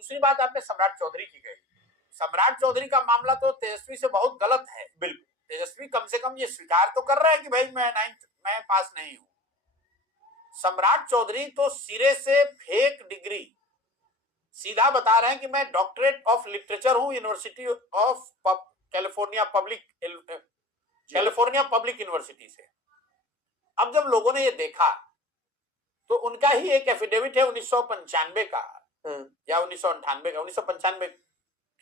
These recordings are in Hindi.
दूसरी बात आपने सम्राट चौधरी की कही। सम्राट चौधरी का मामला तो तेजस्वी से बहुत गलत है। बिल्कुल, तेजस्वी कम से कम ये स्वीकार तो कर रहा है कि भाई मैं पास नहीं हूं। सम्राट चौधरी तो सिरे से फेक डिग्री, सीधा बता रहे हैं कि मैं डॉक्टरेट ऑफ लिटरेचर हूं university of California public university से। अब जब लोगों ने ये देखा तो उनका ही एक एफिडेविट है 1995 का या 1998 का, 1995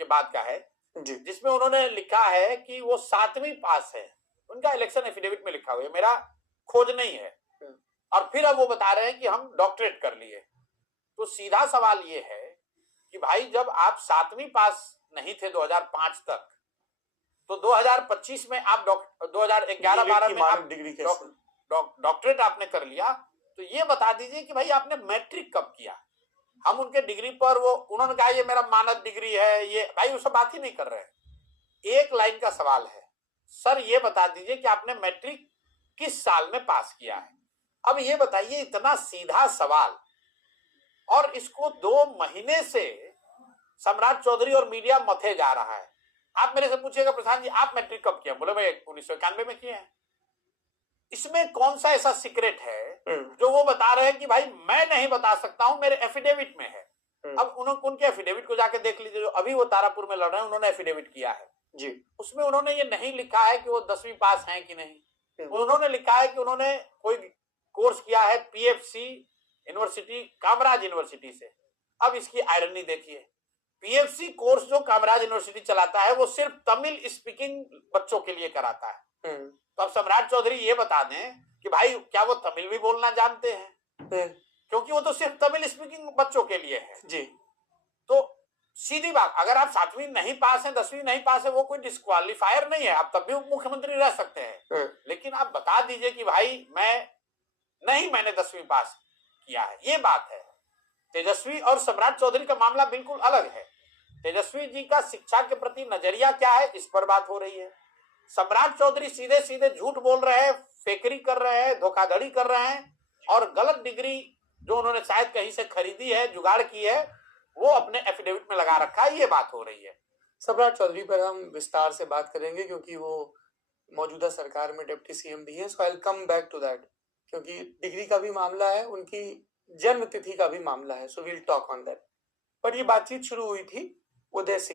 के बाद का है, जिसमें उन्होंने लिखा है कि वो 7वीं पास है। उनका इलेक्शन एफिडेविट में लिखा हुआ है, मेरा खोज नहीं है। और फिर अब वो बता रहे हैं कि हम डॉक्टरेट कर लिए। तो सीधा सवाल ये है कि भाई जब आप 7वीं पास नहीं थे 2005 तक, तो 2025 में आप 2011-12 में आप डॉक्टरेट आपने कर लिया, तो ये बता दीजिए कि भाई आपने मैट्रिक कब किया। हम उनके डिग्री पर उन्होंने कहा ये मेरा मानद डिग्री है, ये भाई उससे बात ही नहीं कर रहे हैं। एक लाइन का सवाल है, सर ये बता दीजिए कि आपने मैट्रिक किस साल में पास किया है। अब ये बताइए, इतना सीधा सवाल, और इसको 2 महीने से सम्राट चौधरी और मीडिया मथे जा रहा है। आप मेरे से पूछिएगा प्रशांत जी आप मैट्रिक कब किया, बोले भाई 1991 में किए हैं। इसमें कौन सा ऐसा सीक्रेट है जो वो बता रहे हैं कि भाई मैं नहीं बता सकता हूं, मेरे एफिडेविट में है। अब उनके एफिडेविट को जाके देख लीजिए, जो अभी वो तारापुर में लड़ रहे हैं, उन्होंने एफिडेविट किया है जी। उसमें उन्होंने ये नहीं लिखा है कि वो 10वीं पास हैं कि नहीं। उन्होंने लिखा है कि उन्होंने कोई कोर्स किया है पीएफसी यूनिवर्सिटी, कामराज यूनिवर्सिटी से। अब इसकी आयरनी देखिए, पीएफसी कोर्स जो कामराज यूनिवर्सिटी चलाता है वो सिर्फ तमिल स्पीकिंग बच्चों के लिए कराता है। तो अब सम्राट चौधरी ये बता दें कि भाई क्या वो तमिल भी बोलना जानते हैं, क्योंकि वो तो सिर्फ तमिल स्पीकिंग बच्चों के लिए है जी। तो सीधी बात, अगर आप 7वीं नहीं पास हैं, 10वीं नहीं पास है, वो कोई डिस्क्वालीफायर नहीं है, आप तब भी उप मुख्यमंत्री रह सकते हैं। लेकिन आप बता दीजिए कि भाई मैंने 10वीं पास किया है, ये बात है। तेजस्वी और सम्राट चौधरी का मामला बिल्कुल अलग है। तेजस्वी जी का शिक्षा के प्रति नजरिया क्या है, इस पर बात हो रही है। सम्राट चौधरी सीधे सीधे झूठ बोल रहे हैं, फेकरी कर रहे हैं, धोखाधड़ी कर रहे हैं, और गलत डिग्री जो उन्होंने शायद कहीं से खरीदी है, जुगाड़ की है, वो अपने एफिडेविट में लगा रखा है। ये बात हो रही है। सम्राट चौधरी पर हम विस्तार से बात करेंगे क्योंकि वो मौजूदा सरकार में डिप्टी सीएम भी है। So I will come back to that, क्योंकि डिग्री का भी मामला है, उनकी जन्म तिथि का भी मामला है। So we'll talk on that. पर ये बातचीत शुरू हुई थी उदय सिंह